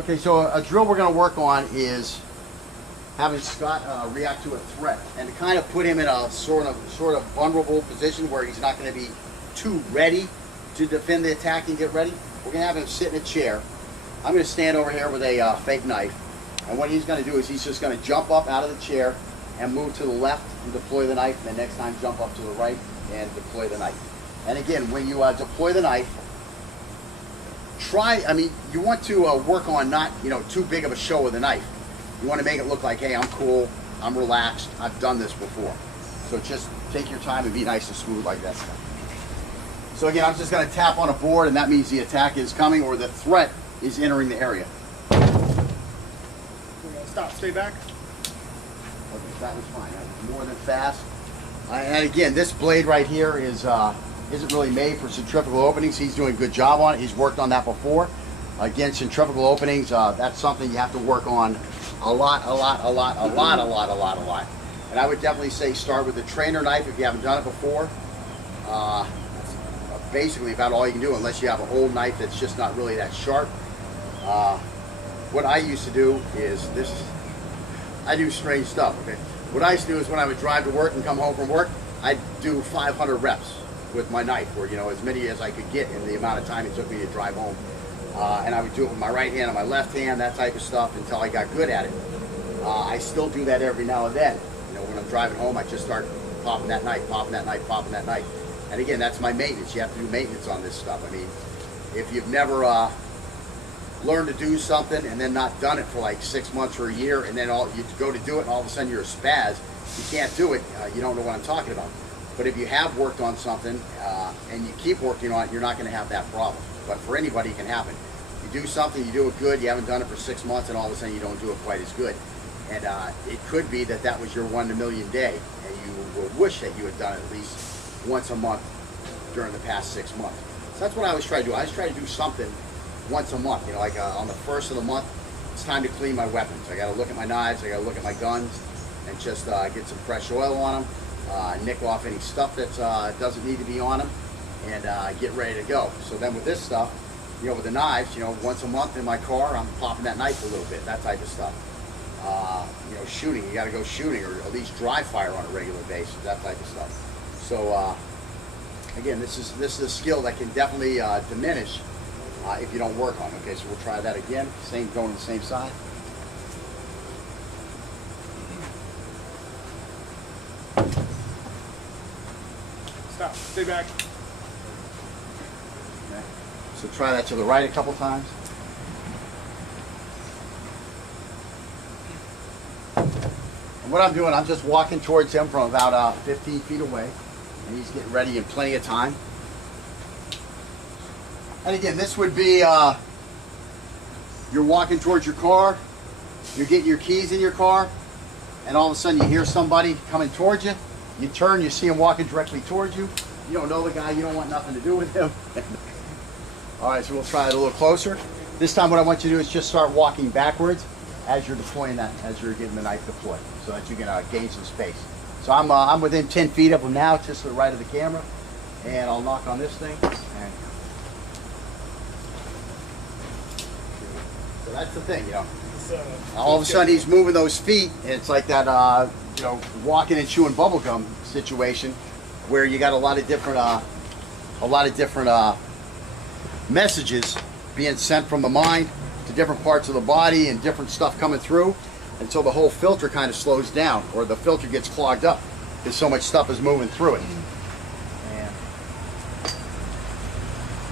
Okay, so a drill we're going to work on is having Scott react to a threat, and to kind of put him in a sort of vulnerable position where he's not going to be too ready to defend the attack and get ready. We're going to have him sit in a chair. I'm going to stand over here with a fake knife, and what he's going to do is he's just going to jump up out of the chair and move to the left and deploy the knife, and the next time jump up to the right and deploy the knife. And again, when you deploy the knife, you want to work on not, too big of a show with the knife. You want to make it look like, hey, I'm cool, I'm relaxed, I've done this before. So just take your time and be nice and smooth like that stuff. So again, I'm just going to tap on a board, and that means the attack is coming or the threat is entering the area. We're going to stop, stay back. Okay, that was fine. That was more than fast. And again, this blade right here isn't really made for centrifugal openings. He's doing a good job on it. He's worked on that before. Again, centrifugal openings, that's something you have to work on a lot. And I would definitely say start with the trainer knife if you haven't done it before. That's basically about all you can do, unless you have an old knife that's just not really that sharp. What I used to do is I do strange stuff, okay? What I used to do is when I would drive to work and come home from work, I'd do 500 reps with my knife, or as many as I could get in the amount of time it took me to drive home. And I would do it with my right hand and my left hand, that type of stuff, until I got good at it. I still do that every now and then. When I'm driving home, I just start popping that knife, popping that knife, popping that knife. And again, that's my maintenance. You have to do maintenance on this stuff. I mean, if you've never learned to do something and then not done it for like 6 months or a year, and then you go to do it and all of a sudden you're a spaz, you can't do it, you don't know what I'm talking about. But if you have worked on something and you keep working on it, you're not going to have that problem. But for anybody, it can happen. You do something, you do it good, you haven't done it for 6 months, and all of a sudden you don't do it quite as good. And it could be that was your 1 in a million day, and you will wish that you had done it at least once a month during the past 6 months. So that's what I always try to do. I always try to do something once a month. Like on the first of the month, it's time to clean my weapons. I got to look at my knives, I got to look at my guns, and just get some fresh oil on them, nick off any stuff that doesn't need to be on them, and get ready to go. So then with this stuff, with the knives, once a month in my car, I'm popping that knife a little bit, that type of stuff. Shooting, you got to go shooting, or at least dry fire on a regular basis, that type of stuff. So again, this is a skill that can definitely diminish if you don't work on it. Okay, so we'll try that again. Going to the same side. Stop, stay back. Okay. So try that to the right a couple times. And what I'm doing, I'm just walking towards him from about 15 feet away, and he's getting ready in plenty of time. And again, this would be, you're walking towards your car, you're getting your keys in your car, and all of a sudden you hear somebody coming towards you. You turn, you see him walking directly towards you. You don't know the guy, you don't want nothing to do with him. All right, so we'll try it a little closer. This time what I want you to do is just start walking backwards as you're deploying that, as you're getting the knife deployed, so that you can gain some space. So I'm within 10 feet of him now, just to the right of the camera, and I'll knock on this thing. And so that's the thing, all of a sudden he's moving those feet, and it's like that, walking and chewing bubblegum situation, where you got a lot of different messages being sent from the mind to different parts of the body, and different stuff coming through, until the whole filter kind of slows down, or the filter gets clogged up because so much stuff is moving through it. And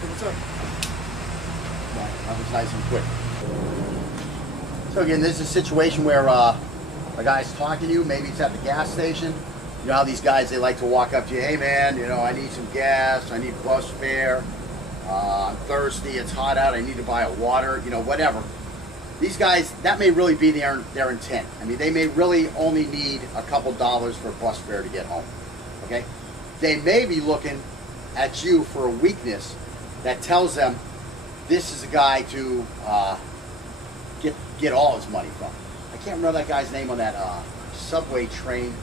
What's up? that was nice and quick. So again, this is a situation where a guy's talking to you. Maybe it's at the gas station. You know how these guys, they like to walk up to you, hey man, I need some gas, I need bus fare, I'm thirsty, it's hot out, I need to buy a water, whatever. These guys, that may really be their intent. I mean, they may really only need a couple dollars for bus fare to get home, okay? They may be looking at you for a weakness that tells them this is a guy to get all his money from. I can't remember that guy's name on that subway train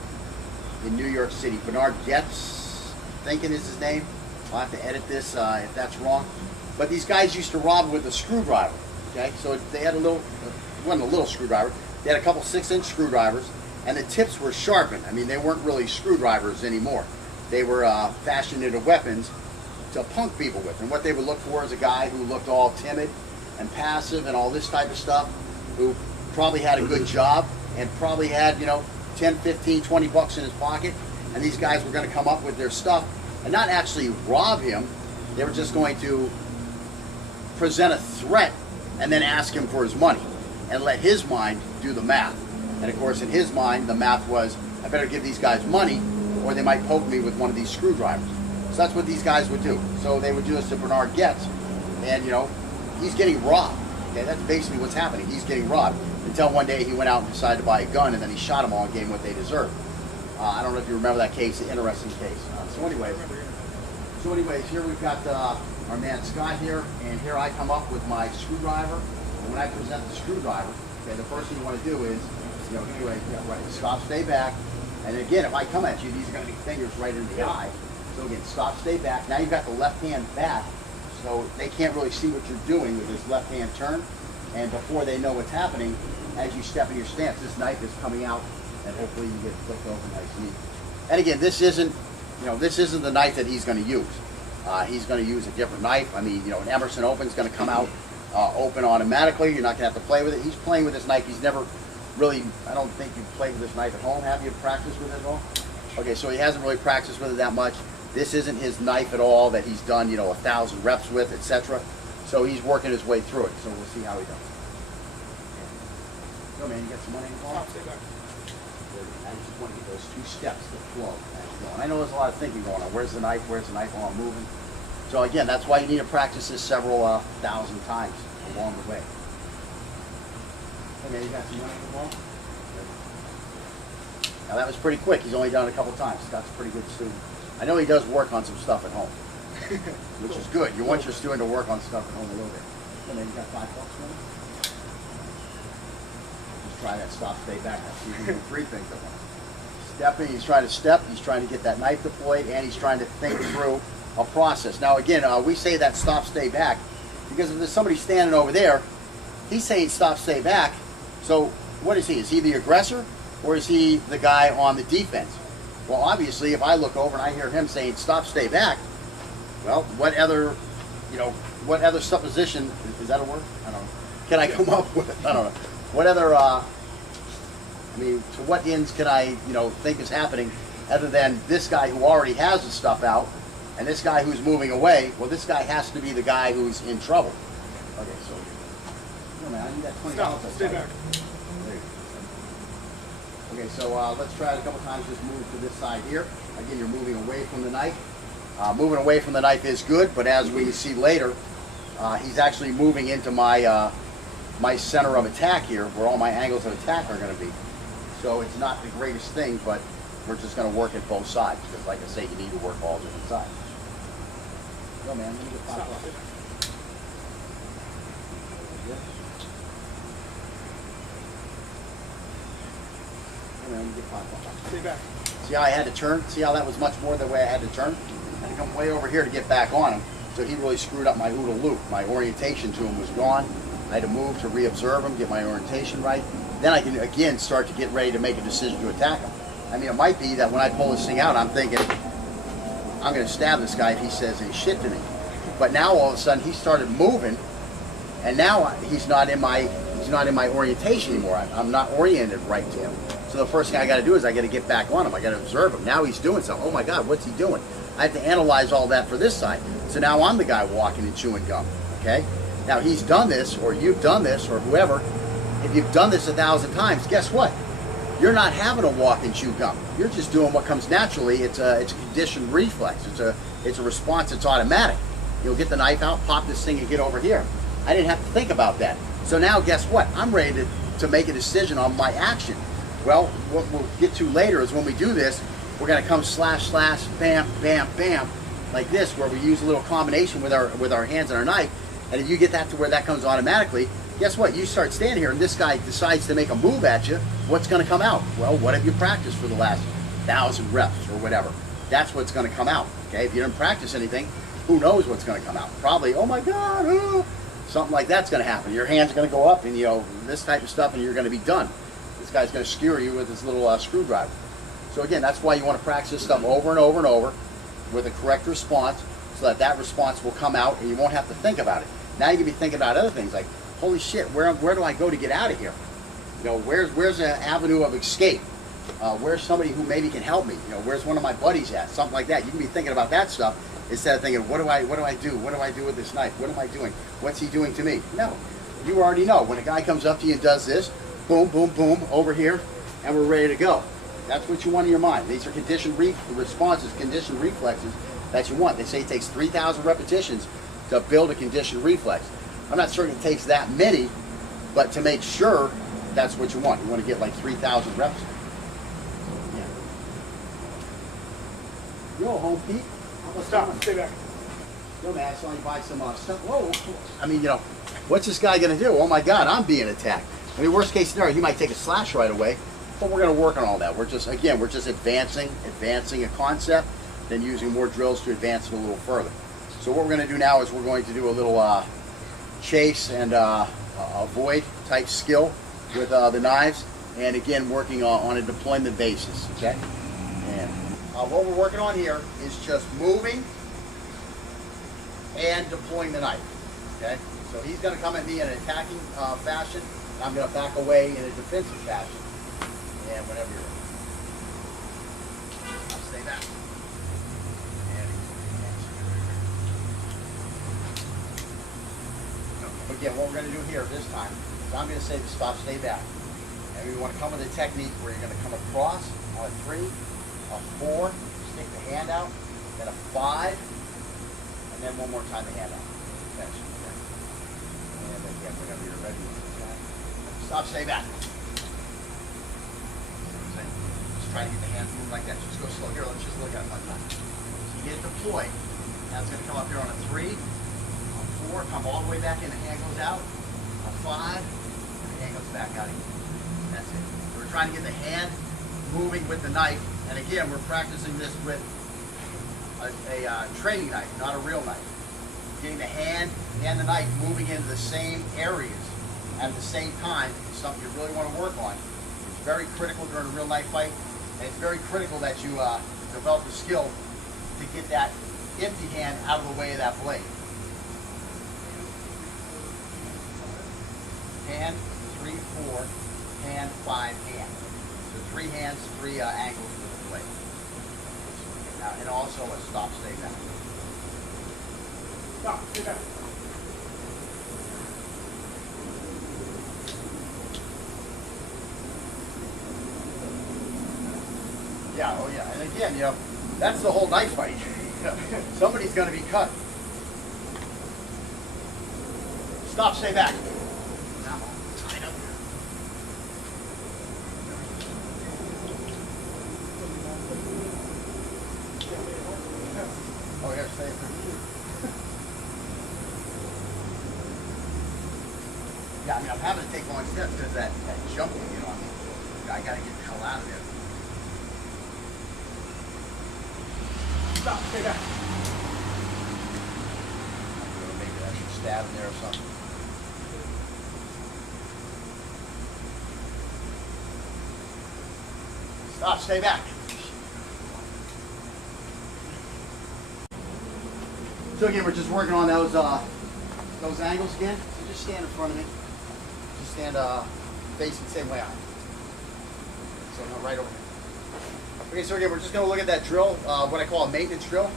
in New York City. Bernard Getz, thinking is his name. I'll have to edit this if that's wrong. But these guys used to rob with a screwdriver. Okay, so they had a little, it wasn't a little screwdriver. They had a couple 6-inch screwdrivers, and the tips were sharpened. I mean, they weren't really screwdrivers anymore. They were fashioned into weapons to punk people with. And what they would look for is a guy who looked all timid and passive and all this type of stuff, who probably had a good job and probably had, you know, 10, 15, 20 bucks in his pocket. And these guys were going to come up with their stuff and not actually rob him. They were just going to present a threat and then ask him for his money and let his mind do the math. And of course, in his mind, the math was, I better give these guys money or they might poke me with one of these screwdrivers. So that's what these guys would do. So they would do this to Bernard Getz, and you know, he's getting robbed. Okay, that's basically what's happening. He's getting robbed. Until one day he went out and decided to buy a gun, and then he shot them all and gave them what they deserved. I don't know if you remember that case, an interesting case. So anyways, here we've got our man Scott here, and here I come up with my screwdriver. And when I present the screwdriver, okay, the first thing you want to do is, you know, anyway, right, stop, stay back. And again, if I come at you, these are going to be fingers right in the eye. So again, stop, stay back. Now you've got the left hand back, so they can't really see what you're doing with this left hand turn. And before they know what's happening, as you step in your stance, this knife is coming out, and hopefully you get flipped over nice and neat. And again, this isn't, you know, this isn't the knife that he's going to use. He's going to use a different knife. I mean, you know, an Emerson Open is going to come out open automatically. You're not going to have to play with it. He's playing with this knife. He's never really, I don't think you've played with this knife at home. Have you practiced with it at all? Okay, so he hasn't really practiced with it that much. This isn't his knife at all that he's done, you know, 1,000 reps with, etc. So he's working his way through it. So we'll see how he does. Go, man, you got some money involved? I just want to get those 2 steps to flow. And I know there's a lot of thinking going on. Where's the knife? Where's the knife while I'm moving? So again, that's why you need to practice this several thousand times along the way. Okay, you got some money involved? Now that was pretty quick. He's only done it a couple times. Scott's a pretty good student. I know he does work on some stuff at home, which is good. You want your student to work on stuff at home a little bit. And then you got $5 for him? Just try that stop, stay back. See if you can do 3 things at once. Stepping, he's trying to step, he's trying to get that knife deployed, and he's trying to think through a process. Now again, we say that stop, stay back, because if there's somebody standing over there, he's saying stop, stay back. So what is he? Is he the aggressor, or is he the guy on the defense? Well, obviously, if I look over and I hear him saying stop, stay back, well, what other, you know, what other supposition, is that a word? I don't know. Can I come up with? I don't know. What other, I mean, to what ends can I, you know, think is happening other than this guy who already has the stuff out and this guy who's moving away? Well, this guy has to be the guy who's in trouble. Okay, so, oh man, I need that $20. Stop, stay back. Okay, so let's try it a couple times. Just move to this side here. Again, you're moving away from the knife. Moving away from the knife is good, but as we see later, he's actually moving into my my center of attack here, where all my angles of attack are going to be. So it's not the greatest thing, but we're just going to work at both sides, because like I say, you need to work all different sides. Go, man. Let me get $5. Stay back. See how I had to turn? See how that was much more the way I had to turn? I had to come way over here to get back on him. So he really screwed up my OODA loop. My orientation to him was gone. I had to move to re-observe him, get my orientation right. Then I can again start to get ready to make a decision to attack him. I mean, it might be that when I pull this thing out, I'm thinking, I'm going to stab this guy if he says any shit to me. But now all of a sudden he started moving, and now he's not in my orientation anymore. I'm not oriented right to him. So the first thing I got to do is I got to get back on him. I got to observe him. Now he's doing something. Oh my God, what's he doing? I have to analyze all that for this side. So now I'm the guy walking and chewing gum. Okay. Now he's done this, or you've done this, or whoever. If you've done this 1,000 times, guess what? You're not having to walk and chew gum. You're just doing what comes naturally. It's a conditioned reflex. It's a response that's automatic. You'll get the knife out, pop this thing, and get over here. I didn't have to think about that. So now guess what? I'm ready to make a decision on my action. Well, what we'll get to later is when we do this, we're going to come slash, slash, bam, bam, bam, like this, where we use a little combination with our hands and our knife. And if you get that to where that comes automatically, guess what? You start standing here and this guy decides to make a move at you, what's going to come out? Well, what have you practiced for the last 1,000 reps or whatever? That's what's going to come out, okay? If you didn't practice anything, who knows what's going to come out? Probably, oh my God, oh. something like that's going to happen. Your hand's going to go up, and this type of stuff, and you're going to be done. This guy's going to skewer you with his little screwdriver. So again, that's why you want to practice this stuff over and over and over with a correct response, so that that response will come out, and you won't have to think about it. Now you can be thinking about other things like, holy shit, where do I go to get out of here? Where's an avenue of escape? Where's somebody who maybe can help me? Where's one of my buddies at? Something like that. You can be thinking about that stuff instead of thinking, what do I do? What do I do with this knife? What am I doing? What's he doing to me? No, you already know. When a guy comes up to you and does this, boom, boom, boom, over here, and we're ready to go. That's what you want in your mind. These are conditioned responses, conditioned reflexes that you want. They say it takes 3,000 repetitions to build a conditioned reflex. I'm not certain it takes that many, but to make sure, that's what you want. You want to get like 3,000 reps. Yeah. Yo, home Pete. Stop. Stay back. Yo, man, I saw you buy some stuff. Whoa. I mean, what's this guy going to do? Oh my God, I'm being attacked. I mean, worst case scenario, he might take a slash right away, but we're going to work on all that. We're just advancing a concept, then using more drills to advance it a little further. So what we're going to do now is we're going to do a little chase and avoid type skill with the knives, and again working on a deployment basis. Okay. And what we're working on here is just moving and deploying the knife. Okay. So he's going to come at me in an attacking fashion. And I'm going to back away in a defensive fashion. And whenever you're ready, I'll stay back. Again, what we're going to do here this time is I'm going to say to stop, stay back. And we want to come with a technique where you're going to come across on a 3, a 4, stick the hand out, then a 5, and then one more time the hand out. Finish. Okay. And again, whenever you're ready, stop, stay back. Just try to get the hands moving like that. Just go slow. Here, let's just look at it one time. So you get it deployed. Now it's going to come up here on a 3. 4, come all the way back in, the hand goes out. A 5, and the hand goes back out again. That's it. So we're trying to get the hand moving with the knife, and again, we're practicing this with a training knife, not a real knife. Getting the hand and the knife moving into the same areas at the same time is something you really want to work on. It's very critical during a real knife fight, and it's very critical that you develop the skill to get that empty hand out of the way of that blade. Hand, 3, 4, hand, 5, hand. So 3 hands, 3 angles with the blade. Now, and also a stop, stay back. Stop. Stay back. Yeah, oh yeah. And again, that's the whole knife fight. Somebody's going to be cut. Stop, stay back. Oh, yeah, stay for yeah, I mean, I'm having to take long steps because that jumping, I got to get the hell out of there. Stop. Stay back. Maybe I should stab in there or something. Stop, stay back. So again, we're just working on those angles again. So just stand in front of me. Just stand facing the same way I am. So no, right over here. Okay, so again, we're just going to look at that drill, what I call a maintenance drill.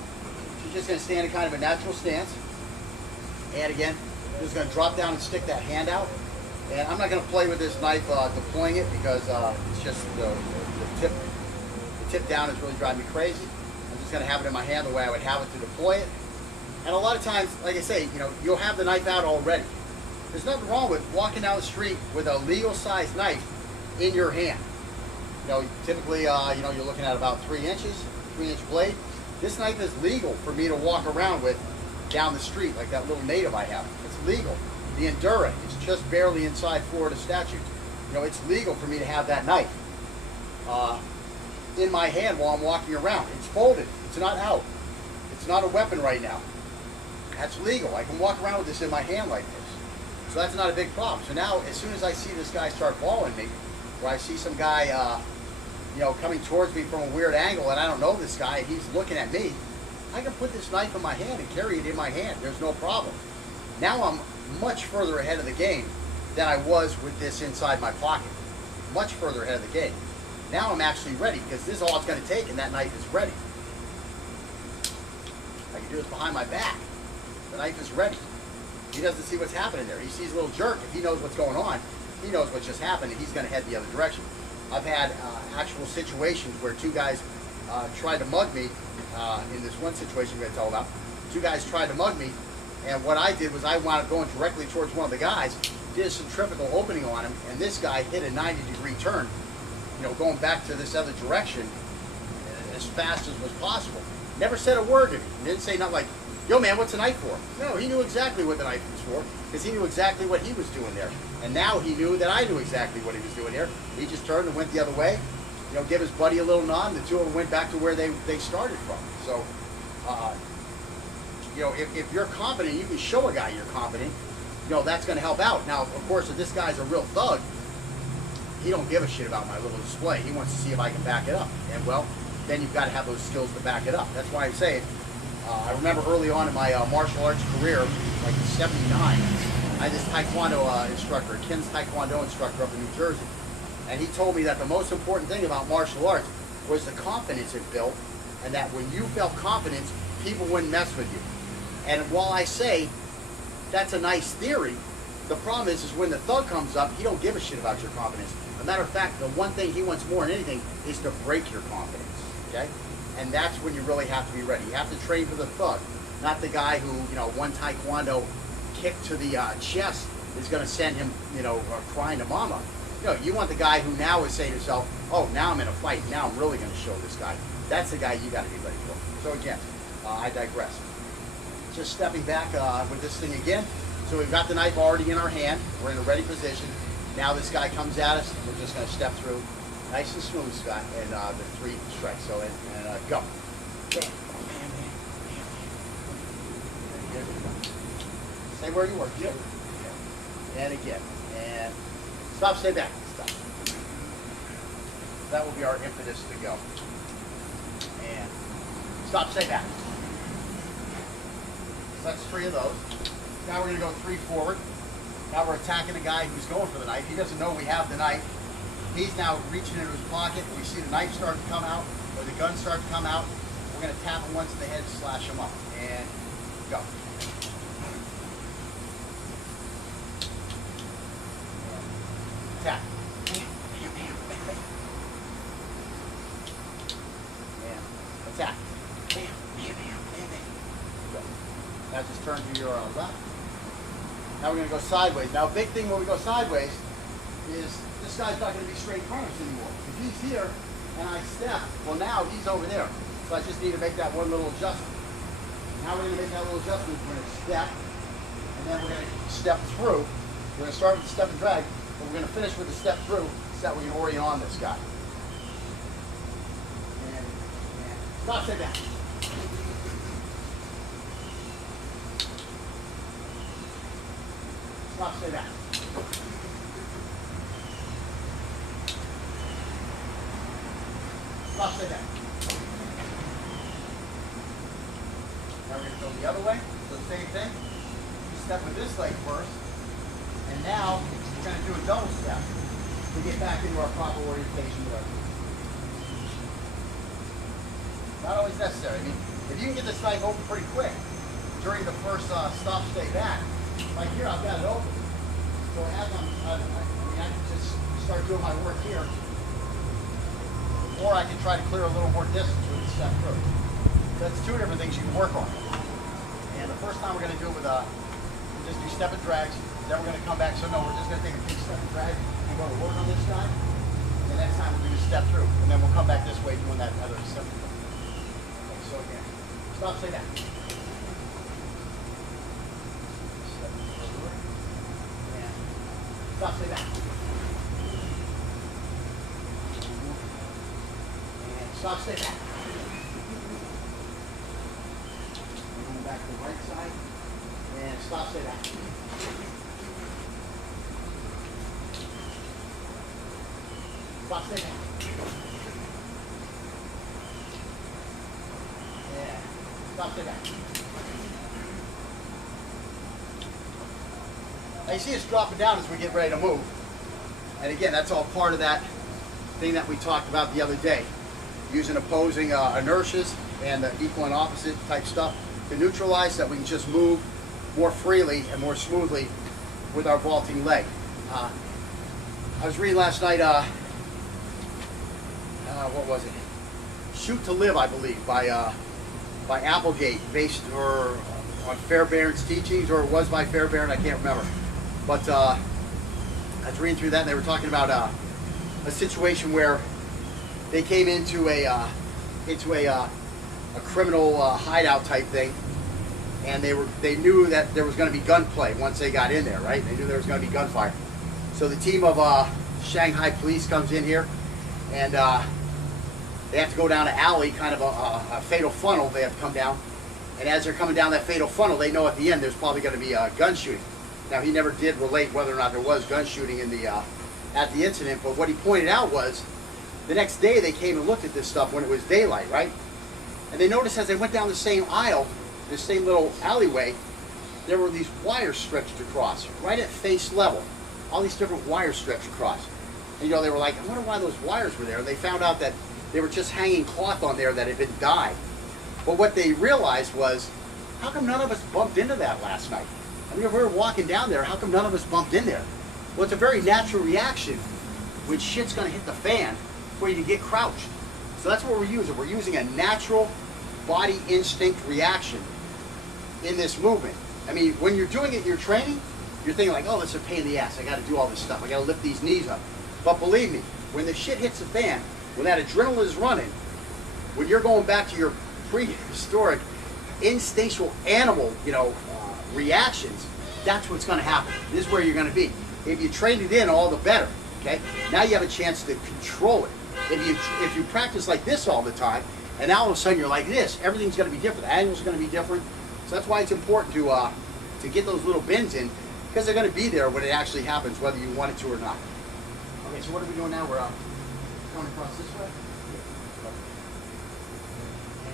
You're just going to stand in kind of a natural stance. And again, you're just going to drop down and stick that hand out. And I'm not going to play with this knife deploying it because it's just the tip down is really driving me crazy. I'm just going to have it in my hand the way I would have it to deploy it. And a lot of times, like I say, you'll have the knife out already. There's nothing wrong with walking down the street with a legal sized knife in your hand. Typically, you're looking at about 3 inches, 3-inch blade. This knife is legal for me to walk around with down the street, like that little native I have. It's legal. The Endura is just barely inside Florida statute. It's legal for me to have that knife in my hand while I'm walking around. It's folded. It's not out. It's not a weapon right now. That's legal. I can walk around with this in my hand like this. So that's not a big problem. So now, as soon as I see this guy start following me, or I see some guy, you know, coming towards me from a weird angle, and I don't know this guy, and he's looking at me, I can put this knife in my hand and carry it in my hand. There's no problem. Now I'm much further ahead of the game than I was with this inside my pocket. Much further ahead of the game. Now I'm actually ready, because this is all it's going to take, and that knife is ready. I can do this behind my back. The knife is ready. He doesn't see what's happening there. He sees a little jerk. If he knows what's going on, he knows what just happened, and he's going to head the other direction. I've had actual situations where two guys tried to mug me. In this one situation I'm going to tell about, two guys tried to mug me, and what I did was I wound up going directly towards one of the guys, did a centrifugal opening on him, and this guy hit a 90-degree turn, you know, going back to this other direction as fast as was possible. Never said a word to me. Didn't say nothing like, "Yo, man, what's the knife for?" No, he knew exactly what the knife was for, because he knew exactly what he was doing there. And now he knew that I knew exactly what he was doing there. He just turned and went the other way, you know, give his buddy a little nod, and the two of them went back to where they started from. So, you know, if you're confident, you can show a guy you're confident, you know, that's going to help out. Now, of course, if this guy's a real thug, he don't give a shit about my little display. He wants to see if I can back it up. And, well, then you've got to have those skills to back it up. That's why I'm saying, I remember early on in my martial arts career, like in '79, I had this Taekwondo instructor, a Ken's Taekwondo instructor up in New Jersey. And he told me that the most important thing about martial arts was the confidence it built, and that when you felt confidence, people wouldn't mess with you. And while I say that's a nice theory, the problem is when the thug comes up, he don't give a shit about your confidence. As a matter of fact, the one thing he wants more than anything is to break your confidence, okay? And that's when you really have to be ready. You have to train for the thug, not the guy who, you know, one Taekwondo kick to the chest is going to send him, you know, crying to mama. No, you want the guy who now is saying to himself, "Oh, now I'm in a fight. Now I'm really going to show this guy." That's the guy you got to be ready for. So again, I digress. Just stepping back with this thing again. So we've got the knife already in our hand. We're in a ready position. Now this guy comes at us. We're just going to step through, nice and smooth, Scott, and the 3 strikes. So and go. Bam, bam, bam, bam. Stay where you were. Yep. And again. And stop, stay back. Stop. That will be our impetus to go. And stop, stay back. So that's 3 of those. Now we're going to go 3 forward. Now we're attacking the guy who's going for the knife. He doesn't know we have the knife. He's now reaching into his pocket. We see the knife start to come out, or the gun start to come out. We're going to tap him once in the head to slash him up. And go. Attack. And attack. Go. Now just turn to your left. Now we're going to go sideways. Now, a big thing when we go sideways is this guy's not going to be straight in front of us anymore. If he's here and I step, well, now he's over there. So I just need to make that one little adjustment. Now we're going to make that little adjustment. We're going to step, and then we're going to step through. We're going to start with the step and drag, but we're going to finish with the step through so that we can orient on this guy. And stop, stay back. Stop, stay back. Stop, stay back. Now we're going to go the other way. So the same thing. You step with this leg first. And now we're going to do a double step to get back into our proper orientation with our feet. Not always necessary. I mean, if you can get this knife open pretty quick during the first stop, stay back, like here, I've got it open. So as I can just start doing my work here, or I can try to clear a little more distance with the step through. That's 2 different things you can work on. And the first time we're going to do it with just do step and drags. Then we're going to come back. So no, we're just going to take a big step and drag and go to work on this guy. And the next time we'll do the step through, and then we'll come back this way doing that other step through. Okay, so again, stop, stay back. Stop, stay back. And stop, stay back. Moving back to the right side. And stop, stay back. Stop, stay down. Yeah. Stop, stay down. Now you see us dropping down as we get ready to move. And again, that's all part of that thing that we talked about the other day. Using opposing inertias and equal and opposite type stuff to neutralize so that we can just move more freely and more smoothly with our vaulting leg. I was reading last night, what was it? Shoot to Live, I believe, by Applegate, based on Fairbairn's teachings, or it was by Fairbairn, I can't remember. But I was reading through that, and they were talking about a situation where they came into a criminal hideout type thing, and they knew that there was going to be gunplay once they got in there, right? They knew there was going to be gunfire. So the team of Shanghai police comes in here, and they have to go down an alley, kind of a fatal funnel. They have to come down, and as they're coming down that fatal funnel, they know at the end there's probably going to be gun shooting. Now, he never did relate whether or not there was gun shooting in the at the incident, but what he pointed out was the next day they came and looked at this stuff when it was daylight, right? And they noticed as they went down the same aisle, this same little alleyway, there were these wires stretched across, right at face level. All these different wires stretched across. And, you know, they were like, I wonder why those wires were there. And they found out that they were just hanging cloth on there that had been dyed. But what they realized was, how come none of us bumped into that last night? I mean, if we were walking down there, how come none of us bumped in there? Well, it's a very natural reaction when shit's going to hit the fan for you to get crouched. So that's what we're using. We're using a natural body instinct reaction in this movement. I mean, when you're doing it in your training, you're thinking like, oh, this is a pain in the ass. I got to do all this stuff. I got to lift these knees up. But believe me, when the shit hits the fan, when that adrenaline is running, when you're going back to your prehistoric instinctual animal, reactions, that's what's going to happen. This is where you're going to be. If you train it in, all the better. Okay. Now you have a chance to control it. If you practice like this all the time, and now all of a sudden you're like this, everything's going to be different. The angle's going to be different. So that's why it's important to get those little bends in, because they're going to be there when it actually happens, whether you want it to or not. Okay. So what are we doing now? We're coming across this way.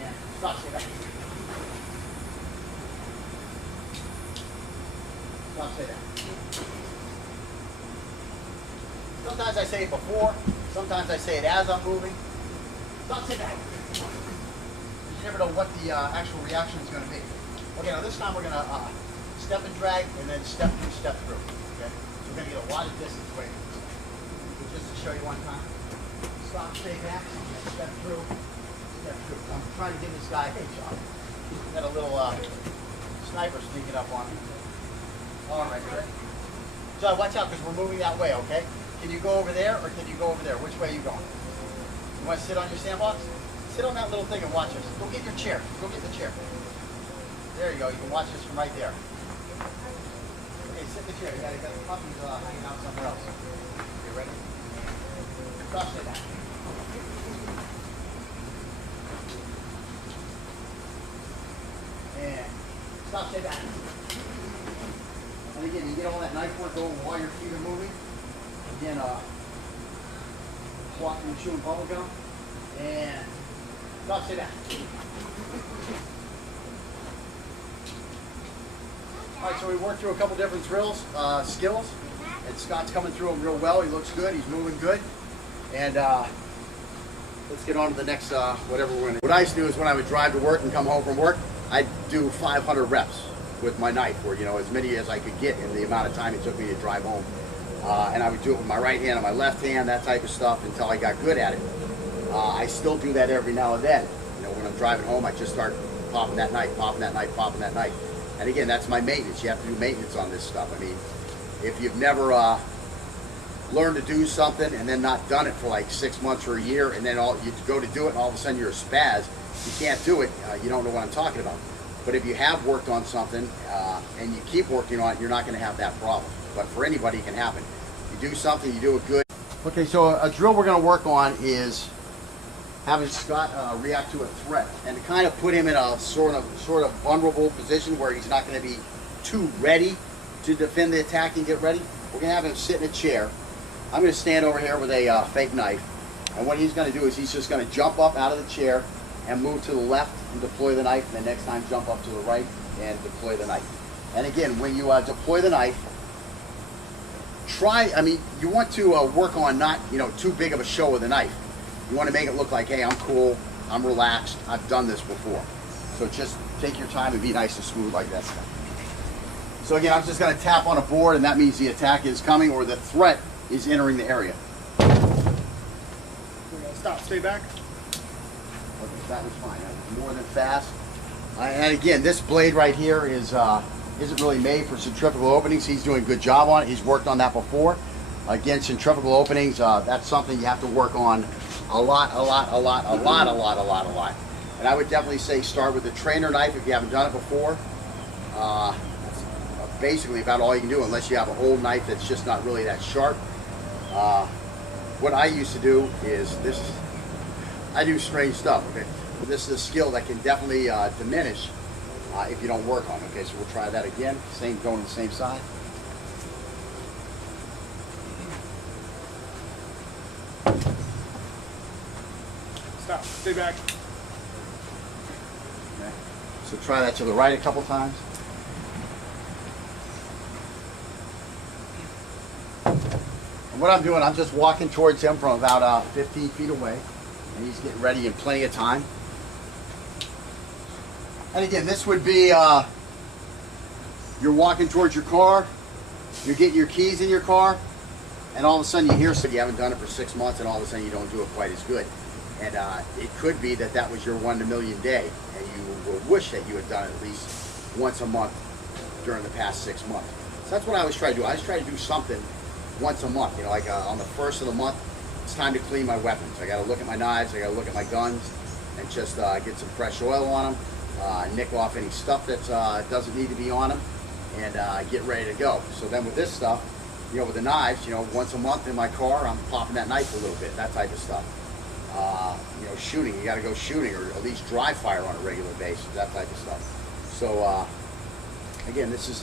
And stop. Stay back. Stop, stay down. Sometimes I say it before, sometimes I say it as I'm moving. Stop, sit down. You never know what the actual reaction is going to be. Okay, now this time we're going to step and drag, and then step through. Okay, so we're going to get a lot of distance away from this. So just to show you one time. Stop, stay back, step through, step through. I'm trying to give this guy a shot. Got a little sniper sneaking up on me. All right, ready? So watch out, because we're moving that way, okay? Can you go over there, or can you go over there? Which way are you going? You want to sit on your sandbox? Sit on that little thing and watch us. Go get your chair. Go get the chair. There you go. You can watch this from right there. Okay, sit in the chair. You got the puppies hanging out somewhere else. You ready? Stop, sit down. And stop, sit down. And again, you get all that knife work going while your feet are moving. Again, walking and chewing bubble gum. And stop, sit down. All right, so we worked through a couple different drills, skills, and Scott's coming through them real well. He looks good. He's moving good. And let's get on to the next whatever we're going to do. What I used to do is when I would drive to work and come home from work, I'd do 500 reps with my knife, or as many as I could get in the amount of time it took me to drive home. And I would do it with my right hand and my left hand, that type of stuff, until I got good at it. I still do that every now and then. When I'm driving home, I just start popping that knife, popping that knife, popping that knife. And again, that's my maintenance. You have to do maintenance on this stuff. I mean, if you've never learned to do something and then not done it for like 6 months or a year, and then you go to do it and all of a sudden you're a spaz, you can't do it, you don't know what I'm talking about. But if you have worked on something and you keep working on it, you're not going to have that problem. But for anybody, it can happen. You do something, you do it good. Okay, so a drill we're going to work on is having Scott react to a threat, and to kind of put him in a sort of vulnerable position where he's not going to be too ready to defend the attack and get ready. We're going to have him sit in a chair. I'm going to stand over here with a fake knife, and what he's going to do is he's just going to jump up out of the chair and move to the left and deploy the knife, and the next time jump up to the right and deploy the knife. And again, when you deploy the knife, you want to work on not, too big of a show with the knife. You want to make it look like, hey, I'm cool, I'm relaxed, I've done this before. So just take your time and be nice and smooth like that. So again, I'm just going to tap on a board, and that means the attack is coming or the threat is entering the area. We're going to stop, stay back. Okay, that was fine. That was more than fast. And again, this blade right here isn't really made for centrifugal openings. He's doing a good job on it. He's worked on that before. Again, centrifugal openings, that's something you have to work on a lot. And I would definitely say start with a trainer knife if you haven't done it before. That's basically about all you can do unless you have an old knife that's just not really that sharp. What I used to do is I do strange stuff. Okay, this is a skill that can definitely diminish if you don't work on it. Okay, so we'll try that again. Same, going to the same side. Stop, stay back. Okay. So try that to the right a couple times. And what I'm doing, I'm just walking towards him from about 15 feet away, and he's getting ready in plenty of time. And again, this would be, you're walking towards your car, you're getting your keys in your car, and all of a sudden you hear something, you haven't done it for 6 months, and all of a sudden you don't do it quite as good. And it could be that that was your 1 in a million day, and you will wish that you had done it at least once a month during the past 6 months. So that's what I always try to do. I always try to do something once a month. Like on the first of the month, it's time to clean my weapons. I got to look at my knives, I got to look at my guns, and just get some fresh oil on them. Nick off any stuff that doesn't need to be on them, and get ready to go. So then with this stuff, with the knives, once a month in my car, I'm popping that knife a little bit, that type of stuff. Shooting, you got to go shooting, or at least dry fire on a regular basis, that type of stuff. So again, this is